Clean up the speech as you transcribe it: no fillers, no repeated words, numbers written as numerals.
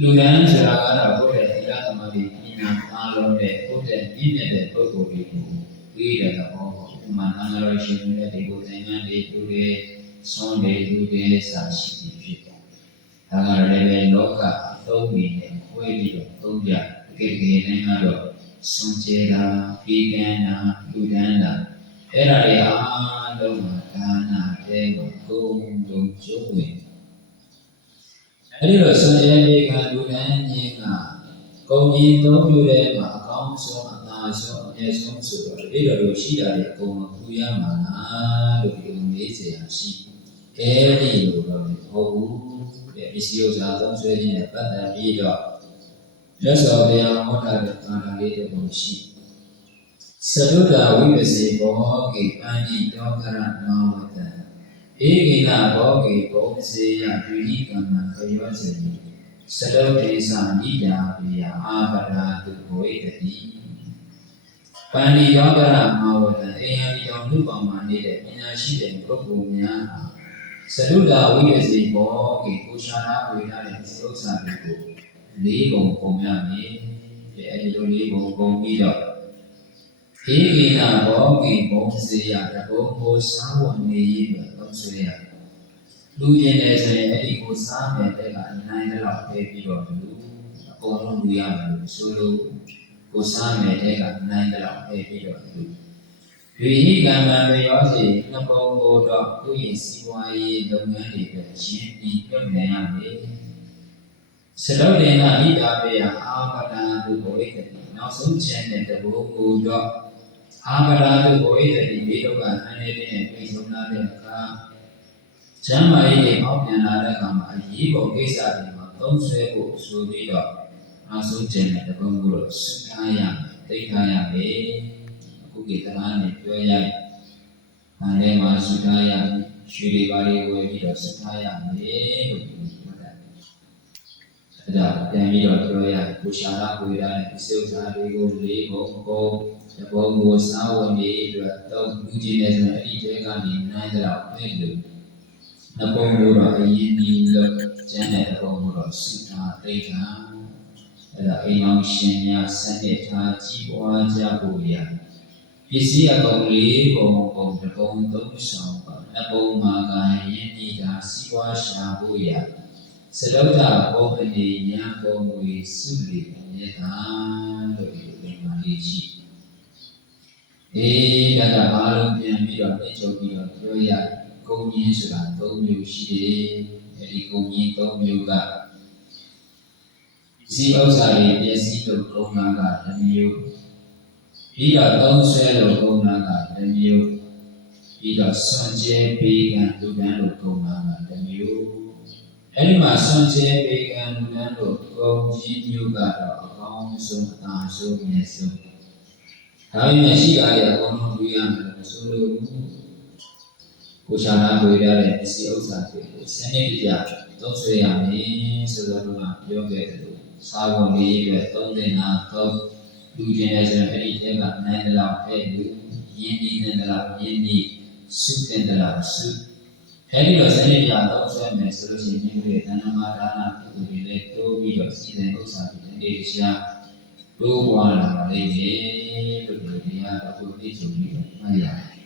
လူရန်ဆိုတာကတော့ဘုရားသီလသမာဓိပညာအားလုံးနဲ့ဘုရားပြည့်တဲ့ပုဂ္ဂိုလ်တွေကိုပြီးတဲ့သဘောပေါ့။ဥပမာသံဃာတော်ရှင်တွေဒီကိုသင်္ကန်းတွေသူတွေဆွမ်းတွေသူတွေစာရှိပြီးဖြစ်တယ်။ဒါကလည်းပဲလောကအသုံးပြီးနဲ့ခွဲပြီးတော့သုံးပြတကယ်နဲ့ကတော့ဆွမ်းကျေတာပြီးကန်းတာလူဒန်းတာအဲ့ဒါတွေအားလုံးကဒါနာတဲ့ကိုကုံလုံးကျိုးဝင်အဲ့ဒီတော့ဆွမ်းကျေပြီးကလူဒန်းခြင်းကကုံကြီးသုံးပြတဲ့မှာအကောင်းဆုံးအသာဆုံးအမြဲဆုံးဆိုတော့အဲ့တော်လို့ရှိတာတွေအကုန်လုံးခုရမှာလားလို့ဒီလိုမေးเสียရှိအဲ့ဒီလိုတော့မဟုတ်ဘူးတဲ့ဒီစီဥစ္စာသုံးဆွဲခြင်းနဲ့ပတ်သက်ပြီးတော့မြတ်စွာဘုရားဟောတာတဲ့အာဏာလေးတွေရှိသတုတာဝိပစေဘောကေပန္တိတောကရမောဝတ္တဧကိနဘောကေဘုံစေယဒွိဟိကမ္မံခယောဇတိသတုတေသနိဒာပိယအာပဒါတုဘဝေတတိပန္တိတောကရမောဝတ္တအေယံဒီတော်လူပေါင်းမှာနေတဲ့ပညာရှိတဲ့ပုဂ္ဂိုလ်များသတုတာဝိပစေဘောကေကိုရှာနာဝေထားတဲ့ဥစ္စာတွေကိုလေးပုံပုံရမယ်အဲဒီလိုလေးပုံပုံပြီးတော့ဧကိနဘောကိဘုံစေယတဘုံကိုစားဝင်နေရတော့သုံးဆွဲရလူကျင်တယ်ဆိုရင်အဲ့ဒီကိုစားမယ်တဲ့ကအနိုင်တော့ထည့်ပြီးတော့လူအကုန်လုံးလူရမယ်လို့ဆိုလို့ကိုစားမယ်တဲ့ကအနိုင်တော့ထည့်ပြီးတော့လူဝိဟိကမ္မံမယောစီနှစ်ပုံကိုတော့ကိုယ့်ရဲ့စီးပွားရေးလုပ်ငန်းတွေပဲရှင်းပြီးပြုတ်နေရမယ်သတုတေနဣဒာပေယအာပဒါတုဘဝေတတိနောက်ဆုံးချက်နဲ့တဘောကိုတော့အာပဒါတုဘဝေတတိဒီလောကအန္တရာယ်နဲ့ပြည်စုံလာတဲ့အခါကျမ်းမာရေးတွေအောက်ပြန်လာတဲ့အခါမှာအရေးပေါ်ကိစ္စတွေမှာသုံးဆွဲဖို့ဆိုပြီးတော့နောက်ဆုံးချက်နဲ့တဘောကိုတော့စွထားရသိထားရမယ်အခုကိတ္တနာနဲ့ပြောရရင်။ဒါလည်းမှစွထားရရွှေတွေပါလေးဝယ်ပြီးတော့စွထားရမယ်လို့ဒါပြန်ပြီးတော့ပြောရကိုရှာလာကိုရတဲ့ဒီစုစာတွေကိုလေးပုံပုံတပုံကိုစားဝင်နေအတွက်တော့လူကြီးနေဆိုရင်အဲ့ဒီတဲကနေနိုင်တော့အဲ့လိုနှစ်ပုံကိုတော့အရင်ဒီလို့ကျန်တဲ့ပုံကိုတော့စုထားသိတာအဲ့ဒါအိမ်အောင်ရှင်များစနစ်ထားကြီးပွားကြဖို့ရပစ္စည်းအကောင်လေးပုံပုံတပုံသုံးဆောင်ပါနှစ်ပုံမှာကရင်ဒီတာစီးပွားရှာဖို့ရသတုတ္တဘောအနေညာပုံဝေစုလေမြေသာလို့ဒီလိုမှလေးရှိဒါကအားလုံးပြန်ပြီးတော့လက်ချုပ်ပြီးတော့ပြောရဂုံကြီးဆိုတာ၃မျိုးရှိတယ်အဲဒီဂုံကြီး၃မျိုးကစီဥစ္စာတွေပစ္စည်းလို့ဂုံနာကတစ်မျိုးပြီးတော့သုံးဆွဲလို့ဂုံနာကတစ်မျိုးပြီးတော့စွန့်ကြဲပေးကံလူကံလို့ဂုံနာကတစ်မျိုးအဲ့ဒီမှာဆွန့်ကျဲပေကံလူတန်းတို့ဂုံကြီးမျိုးကတော့အကောင်းဆုံးအသာဆုံးအမြတ်ဆုံးဒါပေမဲ့ရှိတာတွေအကုန်လုံးလူရမယ်လို့ဆိုလို့ကိုရှာနာကိုရတဲ့ပစ္စည်းဥစ္စာတွေကိုစနစ်တကျသုံးဆွဲရမယ်ဆိုတော့ကပြောခဲ့တယ်လို့စာဝန်လေးပဲသုံးတင်တာသုံးလူကျင်တဲ့ဆိုရင်အဲ့ဒီတဲကနိုင်တယ်လို့အဲ့လူရင်းနှီးတယ်လို့ရင်းနှီးစုတယ်လို့စုအဲ့ဒီလိုစနစ်ကြတော့ဆွဲမယ်ဆိုလို့ရှိရင်ဒီလိုတဏ္ဍမာဒါနကုသိုလ်တွေလည်းတိုးပြီးတော့စီစဉ်ဥစ္စာတွေတည်းရှာတိုးပွားလာပါလိမ့်မယ်လို့ဒီတရားတော်ကိုသိချုပ်ပြီးမှတ်ရတယ်